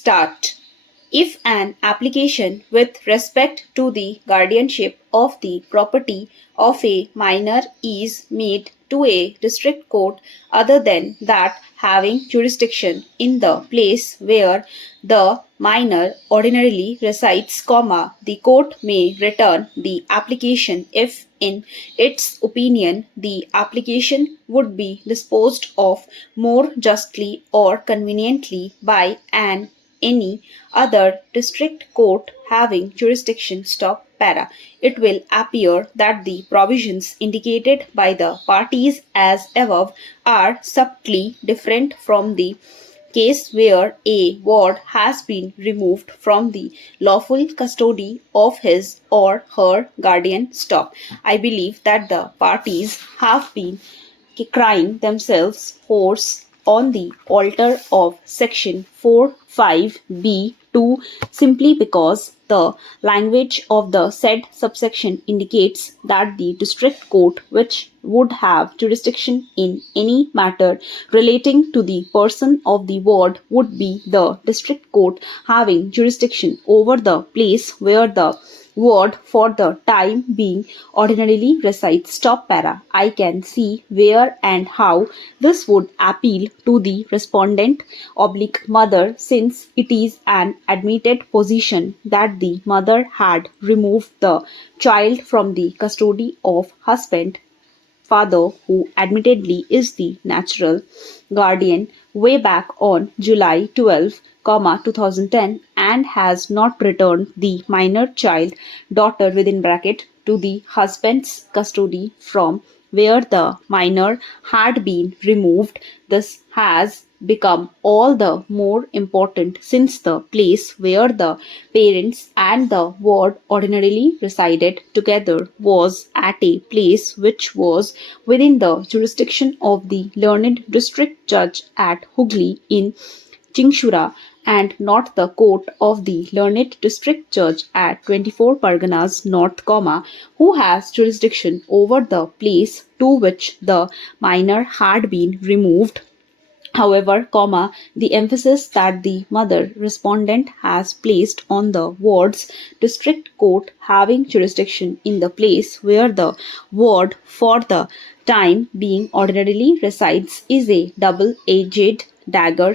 Start. If an application with respect to the guardianship of the property of a minor is made to a district court other than that having jurisdiction in the place where the minor ordinarily resides, the court may return the application if in its opinion the application would be disposed of more justly or conveniently by an any other district court having jurisdiction. It will appear that the provisions indicated by the parties as above are subtly different from the case where a ward has been removed from the lawful custody of his or her guardian. I believe that the parties have been crying themselves hoarse on the altar of section 45b2 simply because the language of the said subsection indicates that the district court which would have jurisdiction in any matter relating to the person of the ward would be the district court having jurisdiction over the place where the ward for the time being ordinarily resides. I can see where and how this would appeal to the respondent oblique mother, since it is an admitted position that the mother had removed the child from the custody of husband father, who admittedly is the natural guardian, way back on July 12, 2010, and has not returned the minor child daughter to the husband's custody from where the minor had been removed. This has become all the more important since the place where the parents and the ward ordinarily resided together was at a place which was within the jurisdiction of the learned district judge at Hooghly in Chinchura, and not the court of the learned district judge at 24 Parganas North, who has jurisdiction over the place to which the minor had been removed. However, the emphasis that the mother respondent has placed on the ward's district court having jurisdiction in the place where the ward for the time being ordinarily resides is a double-edged dagger.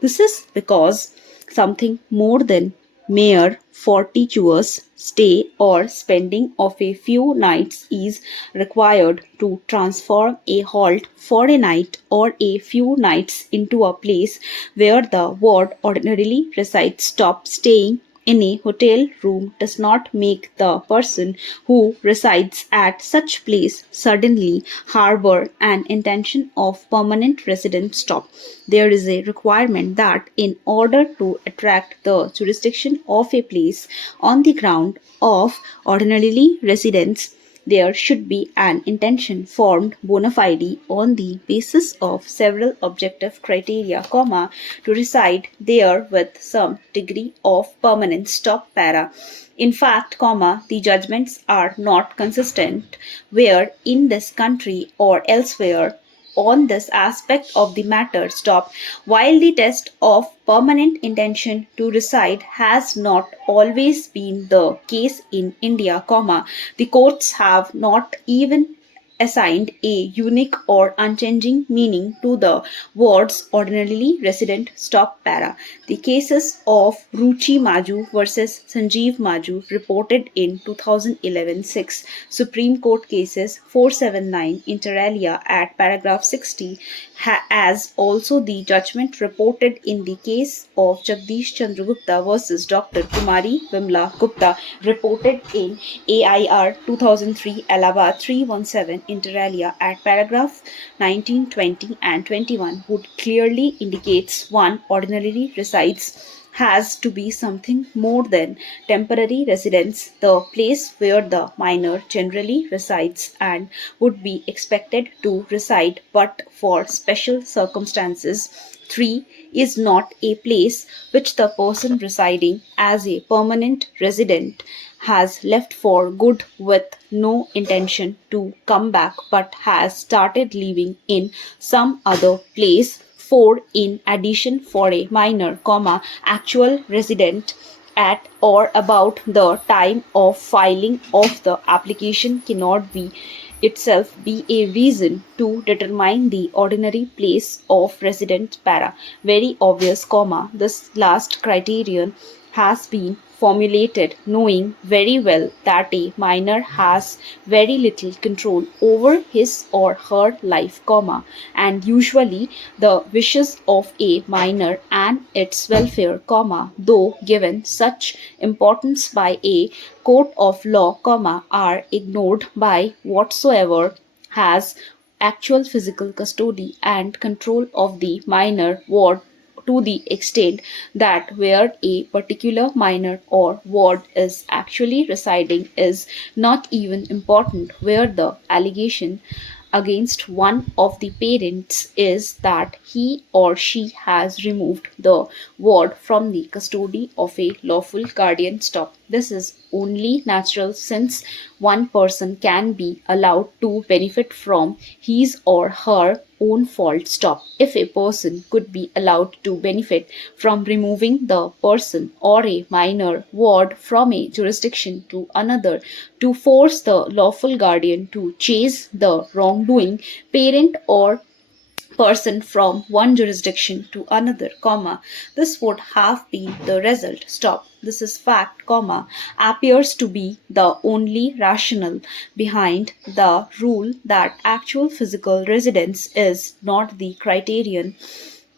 This is because something more than mere fortuitous stay or spending of a few nights is required to transform a halt for a night or a few nights into a place where the ward ordinarily resides. Staying in a hotel room does not make the person who resides at such place suddenly harbor an intention of permanent residence. There is a requirement that in order to attract the jurisdiction of a place on the ground of ordinarily residence, there should be an intention formed bona fide on the basis of several objective criteria, to reside there with some degree of permanence. In fact, the judgments are not consistent where in this country or elsewhere on this aspect of the matter. While the test of permanent intention to reside has not always been the case in India, the courts have not even assigned a unique or unchanging meaning to the words ordinarily resident. The cases of Ruchi Maju versus Sanjeev Maju reported in 2011 6 Supreme Court cases 479 inter alia at paragraph 60, as also the judgment reported in the case of Jagdish Chandragupta versus Dr. Kumari Vimla Gupta reported in AIR 2003 Allahabad 317 inter alia at paragraph 19, 20 and 21 would clearly indicates one ordinarily resides has to be something more than temporary residence, the place where the minor generally resides and would be expected to reside but for special circumstances. 3 is not a place which the person residing as a permanent resident has left for good with no intention to come back but has started living in some other place. 4 in addition for a minor, comma, actual resident at or about the time of filing of the application cannot be itself be a reason to determine the ordinary place of residence. Para very obvious, comma, this last criterion has been formulated knowing very well that a minor has very little control over his or her life, comma, and usually the wishes of a minor and its welfare, comma, though given such importance by a court of law, comma, are ignored by whatsoever has actual physical custody and control of the minor ward, to the extent that where a particular minor or ward is actually residing is not even important, where the allegation against one of the parents is that he or she has removed the ward from the custody of a lawful guardian. Stop. This is only natural since one person can be allowed to benefit from his or her own fault. Stop. If a person could be allowed to benefit from removing the person or a minor ward from a jurisdiction to another to force the lawful guardian to chase the wrongdoing parent or person from one jurisdiction to another, comma, this would have been the result. Stop. This is fact, comma, appears to be the only rationale behind the rule that actual physical residence is not the criterion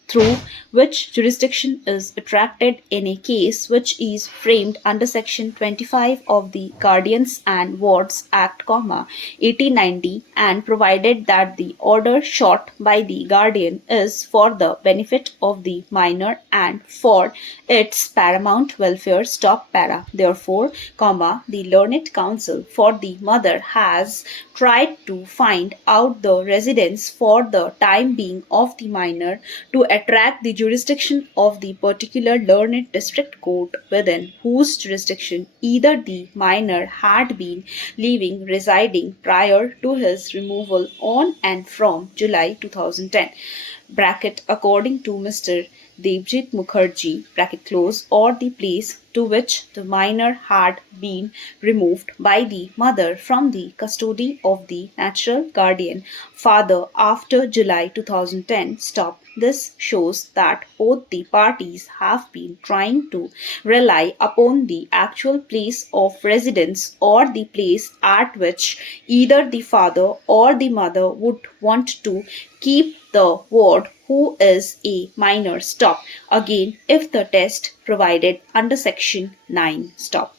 through which jurisdiction is attracted in a case which is framed under section 25 of the Guardians and Wards Act, 1890, and provided that the order sought by the guardian is for the benefit of the minor and for its paramount welfare. Stop. Para. Therefore, the learned counsel for the mother has tried to find out the residence for the time being of the minor to attract the jurisdiction of the particular learned district court within whose jurisdiction either the minor had been living residing prior to his removal on and from July 2010 bracket according to Mr. Devjit Mukherjee bracket close, or the place to which the minor had been removed by the mother from the custody of the natural guardian father after July 2010. Stop. This shows that both the parties have been trying to rely upon the actual place of residence or the place at which either the father or the mother would want to keep the ward who is a minor. Stop. Again, if the test provided under section 9. Stop.